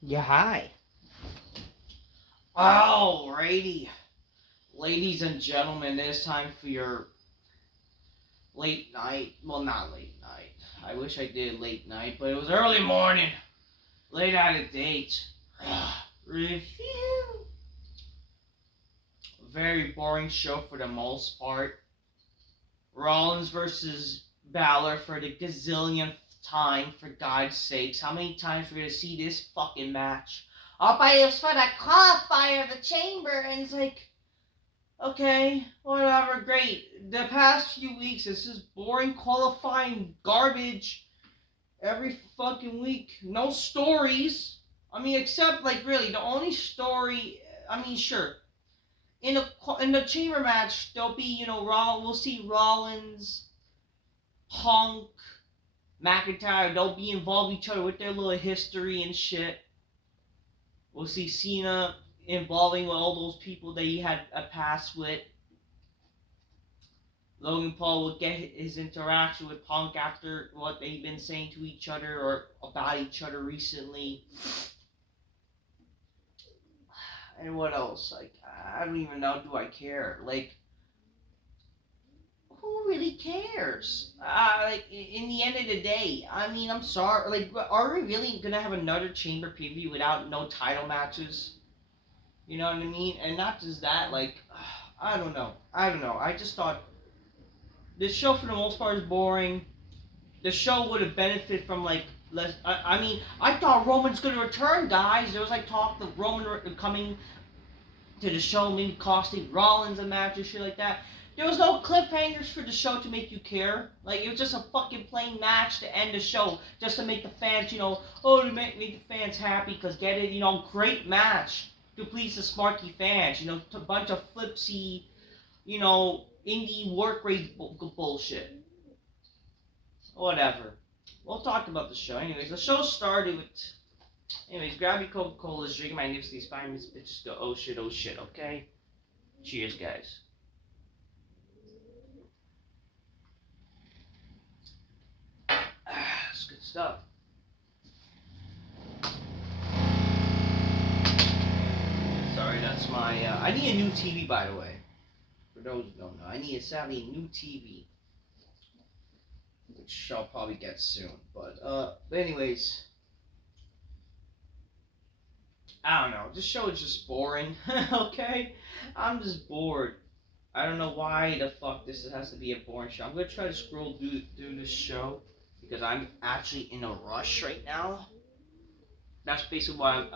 Yeah, hi. Alrighty. Ladies and gentlemen, it's time for your late night. Well, not late night. I wish I did late night, but it was early morning. Late out of date. Review. Very boring show for the most part. Rollins versus Balor for the gazillionth time, for God's sakes. How many times we're going to see this fucking match? Oh, but it was for the qualifier of the chamber, and it's like, okay, whatever, great. The past few weeks, it's just boring qualifying garbage every fucking week. No stories. I mean, except, like, really, the only story, I mean, sure. In the chamber match, there'll be, we'll see Rollins, Punk, McIntyre, they'll be involved each other with their little history and shit. We'll see Cena involving with all those people that he had a past with. Logan Paul will get his interaction with Punk after what they've been saying to each other or about each other recently. And what else? Like, I don't even know, do I care? Like, who really cares? Like, in the end of the day, I mean, I'm sorry. Like, are we really gonna have another Chamber preview without no title matches? You know what I mean? And not just that, like, I don't know. I just thought this show, for the most part, is boring. The show would have benefited from, like, less. I mean, I thought Roman's gonna return, guys. There was, like, talk of Roman coming to the show, maybe costing Rollins a match or shit like that. There was no cliffhangers for the show to make you care. Like, it was just a fucking plain match to end the show, just to make the fans, to make the fans happy, because get it, great match to please the smarky fans, a bunch of flipsy, indie work rate bullshit. Whatever. We'll talk about the show. Anyways, the show started with... Anyways, grab your Coca-Colas, drink my Nipsey Spine, this bitches go, oh shit, okay? Cheers, guys. That's good stuff. Sorry, that's my, I need a new TV, by the way. For those who don't know, I need sadly a new TV. Which I'll probably get soon. But anyways... I don't know. This show is just boring. Okay? I'm just bored. I don't know why the fuck this has to be a boring show. I'm gonna try to scroll through this show because I'm actually in a rush right now. That's basically why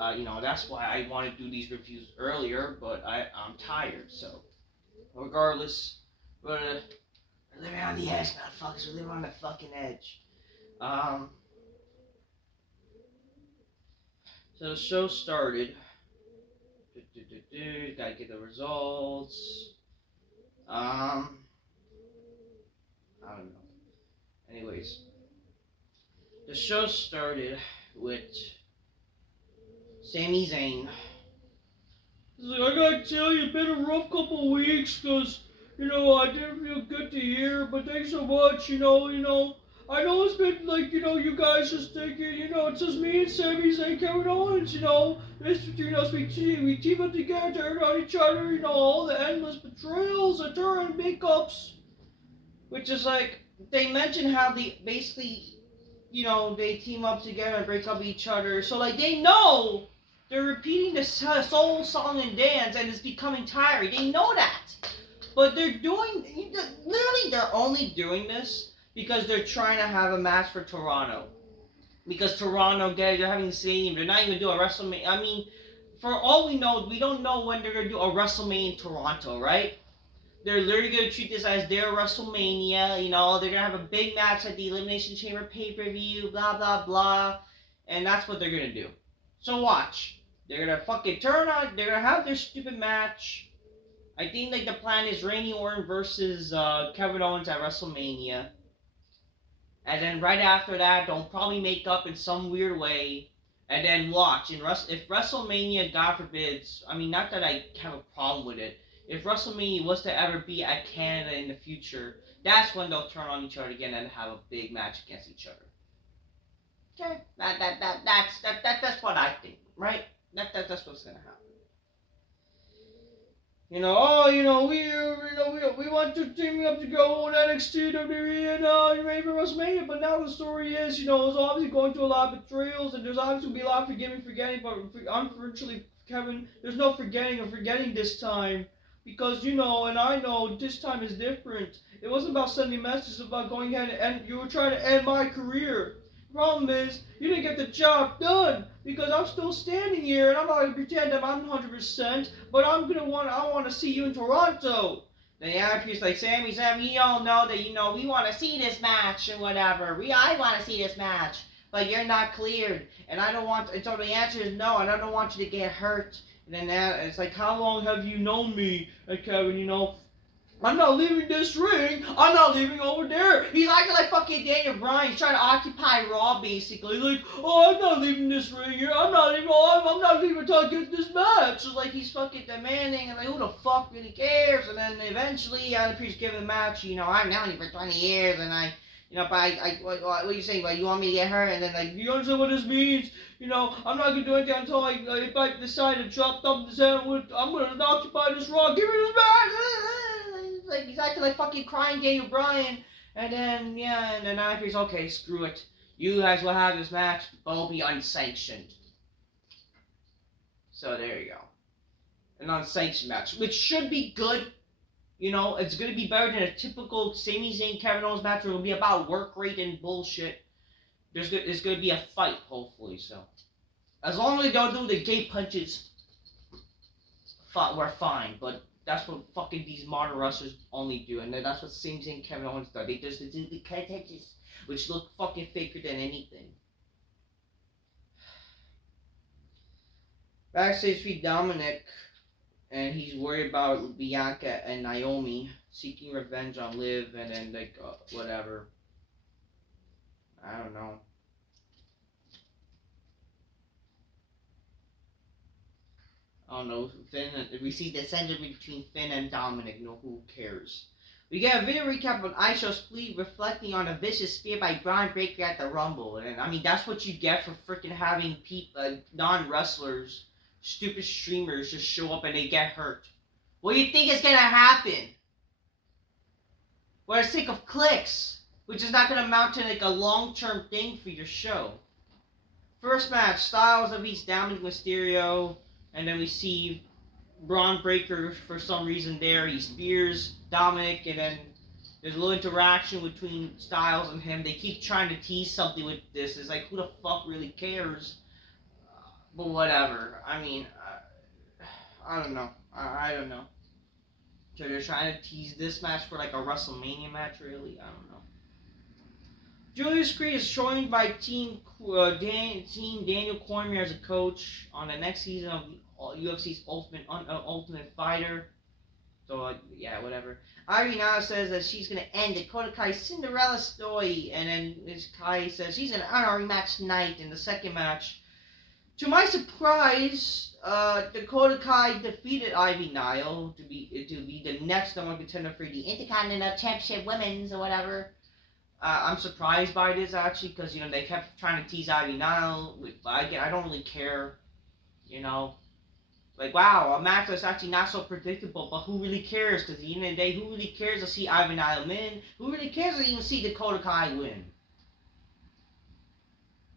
that's why I want to do these reviews earlier, but I'm tired. So, regardless, we're living on the edge, motherfuckers. We're living on the fucking edge. So the show started. Gotta get the results. I don't know. Anyways, the show started with Sami Zayn. He's like, I gotta tell you, it's been a rough couple weeks, cause I didn't feel good to hear, but thanks so much, I know it's been like, you guys just thinking, it's just me and Sami Zayn, Kevin Owens, this between us, we team up together, turn on each other, all the endless betrayals, and turn makeups. Which is like, they mention how they basically, they team up together and break up each other. So, like, they know they're repeating the soul song and dance, and it's becoming tiring. They know that. But they're only doing this because they're trying to have a match for Toronto. Because Toronto, they're having the same, they're not even doing a WrestleMania. I mean, for all we know, we don't know when they're going to do a WrestleMania in Toronto, right? They're literally going to treat this as their WrestleMania, they're going to have a big match at the Elimination Chamber pay-per-view, blah, blah, blah. And that's what they're going to do. So watch. They're going to fucking turn on, they're going to have their stupid match. I think, like, the plan is Randy Orton versus Kevin Owens at WrestleMania. And then right after that, they'll probably make up in some weird way. And then watch. If WrestleMania, God forbids, I mean, not that I have a problem with it. If WrestleMania was to ever be at Canada in the future, that's when they'll turn on each other again and have a big match against each other. Okay, that's what I think. that's what's gonna happen. You know, oh, we want to team up to go on NXT, WWE, and maybe WrestleMania. But now the story is, it's obviously going through a lot of betrayals, and there's obviously going to be a lot of forgetting. But unfortunately, Kevin, there's no forgetting this time. Because, and I know this time is different. It wasn't about sending messages, about going ahead and you were trying to end my career. Problem is, you didn't get the job done because I'm still standing here and I'm not gonna pretend that I'm 100%, but I want to see you in Toronto. Then the Attitude's like, Sami, you all know that we want to see this match and whatever. I want to see this match, but you're not cleared, and I don't want. And so the answer is no, and I don't want you to get hurt. And then it's like, how long have you known me, Kevin? I'm not leaving this ring. I'm not leaving over there. He's acting like fucking Daniel Bryan. He's trying to occupy Raw, basically. Like, oh, I'm not leaving this ring here. I'm not leaving until I get this match. So, like, he's fucking demanding, and like, who the fuck really cares? And then eventually, Adam Pearce giving the match. I've known you for 20 years, and but what are you saying? Like, you want me to get hurt? And then, like, you understand what this means? I'm not gonna do anything until if I decide to drop up the sandwich, I'm gonna occupy this Raw. Give me this match. Like, he's acting like fucking crying Daniel Bryan, and then Andre's okay, screw it. You guys will have this match, but it'll be unsanctioned. So there you go. An unsanctioned match, which should be good. It's gonna be better than a typical Sami Zayn Kevin Owens match where it'll be about work rate and bullshit. There's gonna be a fight, hopefully, so. As long as they don't do the gay punches, we're fine, but that's what fucking these modern wrestlers only do, and that's what Sami Zayn and Kevin Owens do. They just do the catches, which look fucking faker than anything. Backstage with Dominic, and he's worried about Bianca and Naomi seeking revenge on Liv, and then like whatever. I don't know. I don't know. We see the center between Finn and Dominic. Who cares? We get a video recap on Aisha Splee reflecting on a vicious spear by Braun Breaker at the Rumble. And I mean, that's what you get for freaking having non-wrestlers, stupid streamers just show up and they get hurt. What do you think is going to happen? We're sick of clicks, which is not going to amount to like a long-term thing for your show. First match, Styles defeats Dominic Mysterio. And then we see Braun Breaker for some reason there. He spears Dominic, and then there's a little interaction between Styles and him. They keep trying to tease something with this. It's like, who the fuck really cares? But whatever. I mean, I don't know. I don't know. So they're trying to tease this match for like a WrestleMania match, really? I don't know. Julius Creed is joined by Team Daniel Cormier as a coach on the next season of UFC's Ultimate Fighter. So, yeah, whatever. Irina says that she's going to end Dakota Kai's Cinderella story. And then Kai says she's going to honor a rematch tonight in the second match. To my surprise, Dakota Kai defeated Ivy Nile to be the next number one contender for the Intercontinental Championship Women's or whatever. I'm surprised by this, actually, because, they kept trying to tease Ivy Nile. I don't really care, Like, wow, a match that's actually not so predictable, but who really cares? Because at the end of the day, who really cares to see Ivy Nile win? Who really cares to even see Dakota Kai win?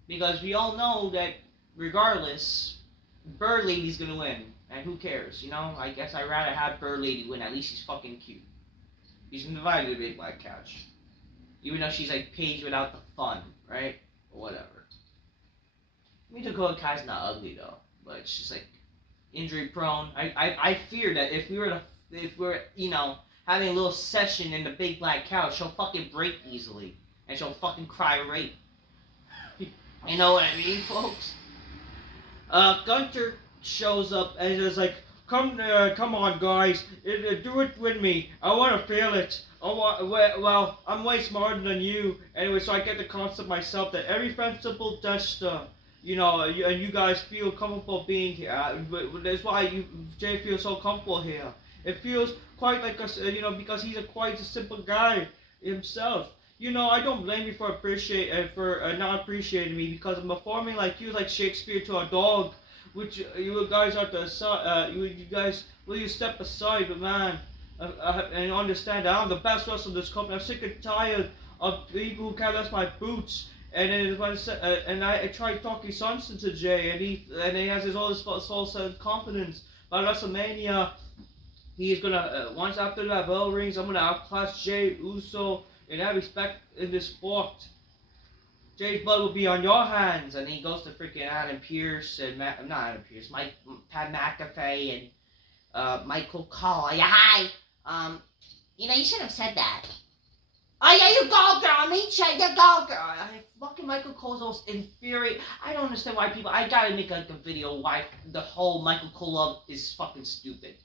Because we all know that, regardless, Bird Lady's going to win. And who cares, I guess I'd rather have Bird Lady win. At least she's fucking cute. She's invited to the big black couch. Even though she's like Paige without the fun, right? Or whatever. I mean, Dakota Kai's not ugly though, but it's just like injury prone. I fear that if we were having a little session in the big black couch, she'll fucking break easily and she'll fucking cry rape. You know what I mean, folks? Gunter shows up and is like, come on, guys, do it with me. I want to feel it. Well, I'm way smarter than you. Anyway, so I get the concept myself that every festival does and you guys feel comfortable being here. That's why Jay feels so comfortable here. It feels quite like because he's quite a simple guy himself. I don't blame you for not appreciating me because I'm performing like you, like Shakespeare to a dog. which you guys are the you guys will you step aside, but man, and understand that I'm the best wrestler in this company. I'm sick and tired of people who can't last my boots. And then I tried talking sense to Jay, and he has all this false self-confidence. By WrestleMania, he's gonna once after that bell rings, I'm gonna outclass Jay Uso in that respect in this sport. Jay's blood will be on your hands, and he goes to freaking Adam Pearce and not Adam Pearce, Pat McAfee and Michael Cole. Yeah, hi. You shouldn't have said that. Oh yeah, you go girl, me check, you go girl. Fucking Michael Cole's most infuriating. I don't understand why people. I gotta make like a video why the whole Michael Cole love is fucking stupid.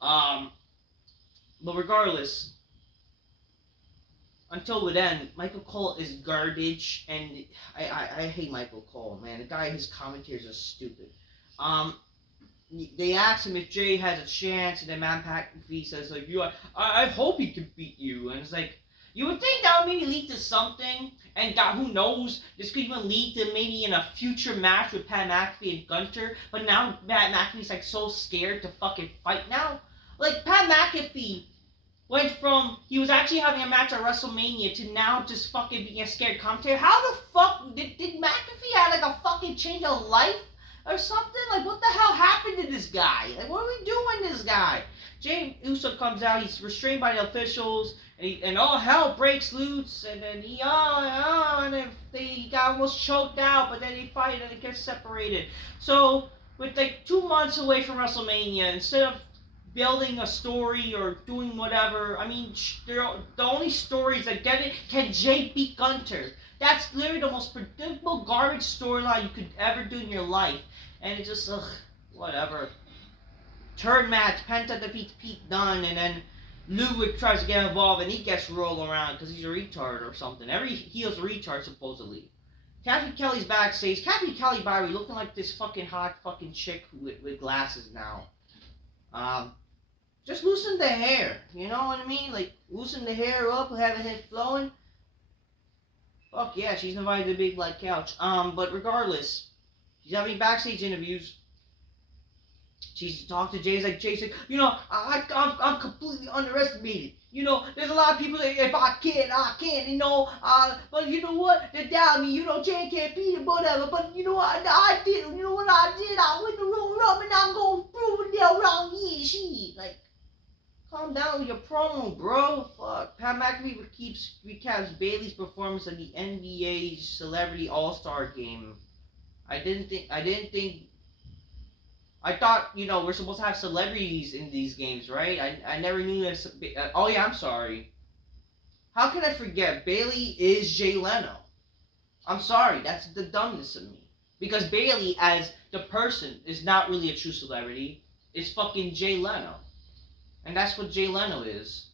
But regardless, until then, Michael Cole is garbage, and I hate Michael Cole, man. The guy, his commentators are stupid. They asked him if Jay has a chance, and then Man McAfee says like, I hope he can beat you, and it's like. You would think that would maybe lead to something, and that, who knows, this could even lead to maybe in a future match with Pat McAfee and Gunter, but now Pat McAfee's like so scared to fucking fight now. Like, Pat McAfee went from, he was actually having a match at WrestleMania to now just fucking being a scared commentator. How the fuck, did McAfee have like a fucking change of life or something? Like, what the hell happened to this guy? Like, what are we doing this guy? Jay Uso comes out, he's restrained by the officials, and all hell breaks loose, and then and they got almost choked out, but then they fight and it gets separated. So, with like 2 months away from WrestleMania, instead of building a story or doing whatever, I mean, the only stories that get it, can Jay beat Gunter? That's literally the most predictable garbage storyline you could ever do in your life, and it just, whatever. Turn match, Penta defeats Pete Dunne, and then Ludwig tries to get involved, and he gets rolled around because he's a retard or something. Every heel's a retard, supposedly. Kathy Kelly's backstage. Kathy Kelly, by the way, looking like this fucking hot fucking chick with glasses now. Just loosen the hair, you know what I mean? Like, loosen the hair up, have it flowing. Fuck yeah, she's invited to the big black couch. But regardless, she's having backstage interviews. She's talked to Jay's like, I'm completely underestimated. There's a lot of people that if I can, but you know what? They doubt me, Jay can't beat him, whatever. But you know what I did? You know what I did? I went the road up and I'm going to prove it there wrong. Yeah, shit. Like, calm down with your promo, bro. Fuck. Pat McAfee recaps Bayley's performance at the NBA Celebrity All-Star Game. I thought, we're supposed to have celebrities in these games, right? I never knew that. Oh, yeah, I'm sorry. How can I forget? Bayley is Jay Leno. I'm sorry. That's the dumbness of me. Because Bayley, as the person, is not really a true celebrity. It's fucking Jay Leno. And that's what Jay Leno is.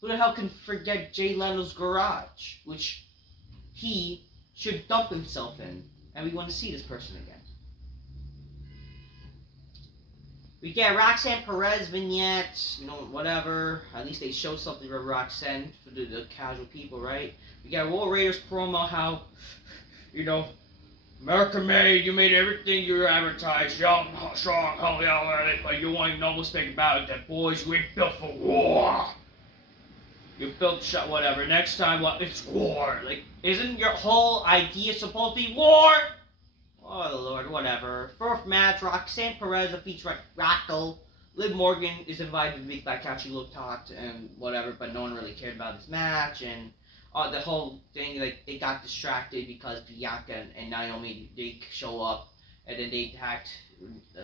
Who the hell can forget Jay Leno's garage? Which he should dump himself in. And we want to see this person again. We get Roxanne Perez vignettes, whatever. At least they show something for Roxanne, for the casual people, right? We got Royal Raiders promo, how, America made, you made everything you advertised, young, strong, hell yeah, but you won't even know what's big about it, that boys, we ain't built for war. You built shot, whatever. Next time, it's war. Like, isn't your whole idea supposed to be war? Oh Lord, whatever. Fourth match, Roxanne Perez defeats Raquel. Liv Morgan is invited to beat by Couch. She looked hot and whatever, but no one really cared about this match. And the whole thing, like, they got distracted because Bianca and Naomi, they show up, and then they attacked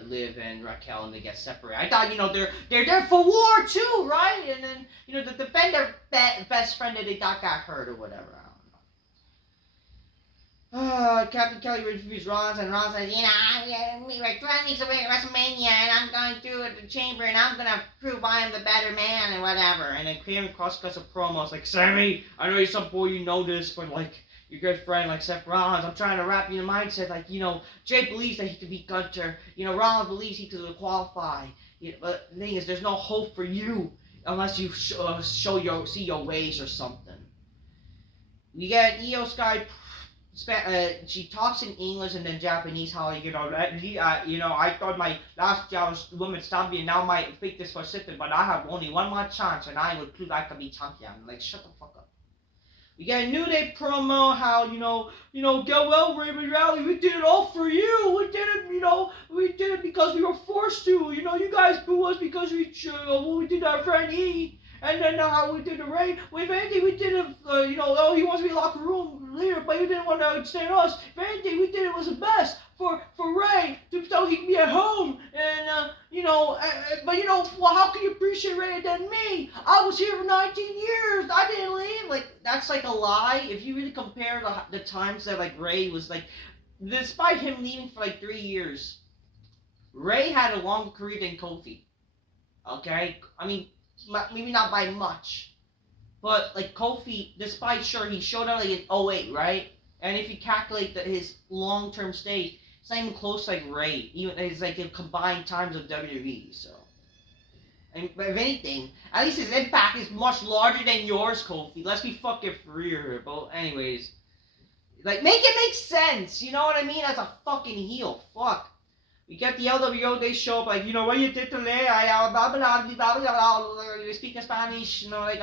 Liv and Raquel, and they get separated. I thought, they're there for war too, right? And then, the defender best friend that they thought got hurt or whatever. Captain Kelly reviews Rollins, and Rollins says, we're 12 weeks away at WrestleMania, and I'm going through at the chamber, and I'm going to prove I am the better man, and whatever. And then Karen Cross cuts a promo. It's like, Sami, I know you're some boy, this, but, like, your good friend, like Seth Rollins, I'm trying to wrap you in the mindset, like, Jay believes that he can beat Gunter. Rollins believes he can qualify. But the thing is, there's no hope for you unless you see your ways or something. We get Io Sky She talks in English and then Japanese. How I thought my last job was women's champion. Now my fitness was shifted, but I have only one more chance, and I would prove I could be champion. Like, shut the fuck up. We get a New Day promo. How get well, Raven Rally. We did it all for you. We did it. We did it because we were forced to. You guys boo us because we did our friend E. And then how we did the Ray. If anything, we did it, he wants to be locker room leader, but he didn't want to understand us. If anything, we did it was the best for Ray, so he can be at home. And, well, how can you appreciate Ray than me? I was here for 19 years. I didn't leave. Like, that's like a lie. If you really compare the times that, like, Ray was, like, despite him leaving for, like, 3 years, Ray had a longer career than Kofi. Okay? I mean, maybe not by much, but like Kofi, despite he showed up like in 08, right? And if you calculate his long-term stay, it's not even close to like Ray. Even it's like the combined times of WWE. So, and if anything, at least his impact is much larger than yours, Kofi. Let's be fucking real here. But anyways, like make it make sense. You know what I mean? As a fucking heel, fuck. We get the LWO, they show up like, what you did today, you speak Spanish, what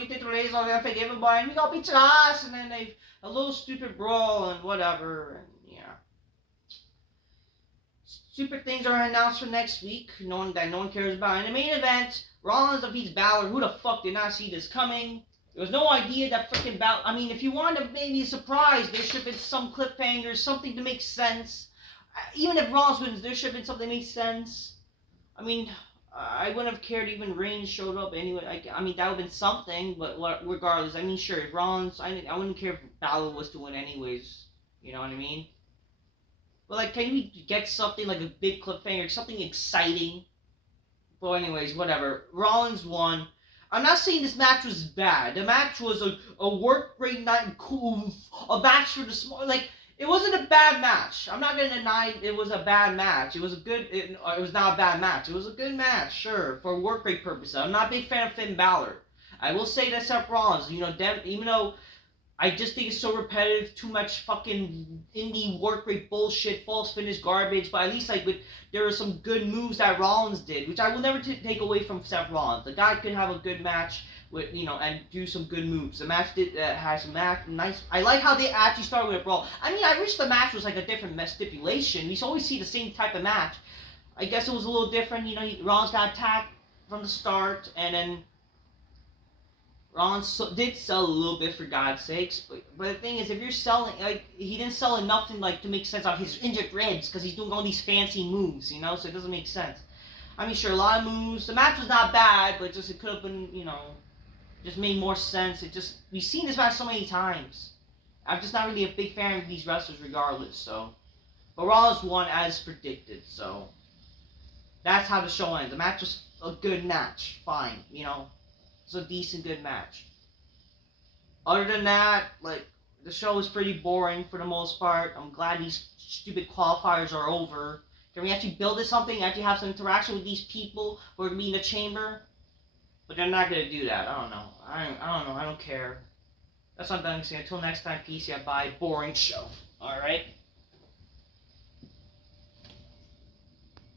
you did today is unforgivable, and we got beat your ass, and then they a little stupid brawl and whatever, and yeah. Stupid things are announced for next week, knowing that no one cares about. In the main event, Rollins defeats Balor. Who the fuck did not see this coming? There was no idea that freaking Balor, I mean, if you wanted to maybe surprise, there should have been some cliffhanger, something to make sense. Even if Rollins wins, there should have been something that makes sense. I mean, I wouldn't have cared even Reigns showed up anyway. I mean, that would have been something, but regardless, I mean, sure, if Rollins, I wouldn't care if Balor was to win anyways. You know what I mean? But, like, can we get something like a big cliffhanger, something exciting? But anyways, whatever. Rollins won. I'm not saying this match was bad. The match was a work rate night, cool, a match for the small, like, it wasn't a bad match. I'm not going to deny it was a bad match. It was it was not a bad match. It was a good match, sure, for work rate purposes. I'm not a big fan of Finn Balor. I will say that Seth Rollins, even though I just think it's so repetitive, too much fucking indie work rate bullshit, false finish garbage, but at least there were some good moves that Rollins did, which I will never take away from Seth Rollins. The guy could have a good match with, and do some good moves. The match has some nice. I like how they actually started with a brawl. I mean, I wish the match was like a different stipulation. We always see the same type of match. I guess it was a little different. Rollins got attacked from the start, and then Rollins did sell a little bit for God's sakes. But the thing is, if you're selling, like, he didn't sell enough to make sense of his injured ribs because he's doing all these fancy moves, so it doesn't make sense. I mean, sure, a lot of moves. The match was not bad, but it could have been, just made more sense. We've seen this match so many times. I'm just not really a big fan of these wrestlers regardless, so. But Rollins won as predicted, so. That's how the show ends. The match was a good match. Fine, It's a decent, good match. Other than that, like, the show was pretty boring for the most part. I'm glad these stupid qualifiers are over. Can we actually build this something? Actually have some interaction with these people who are going to be in the chamber? But they're not going to do that. I don't know. I don't know. I don't care. That's what I'm done saying. Until next time, peace. Yeah, bye. Boring show. Alright?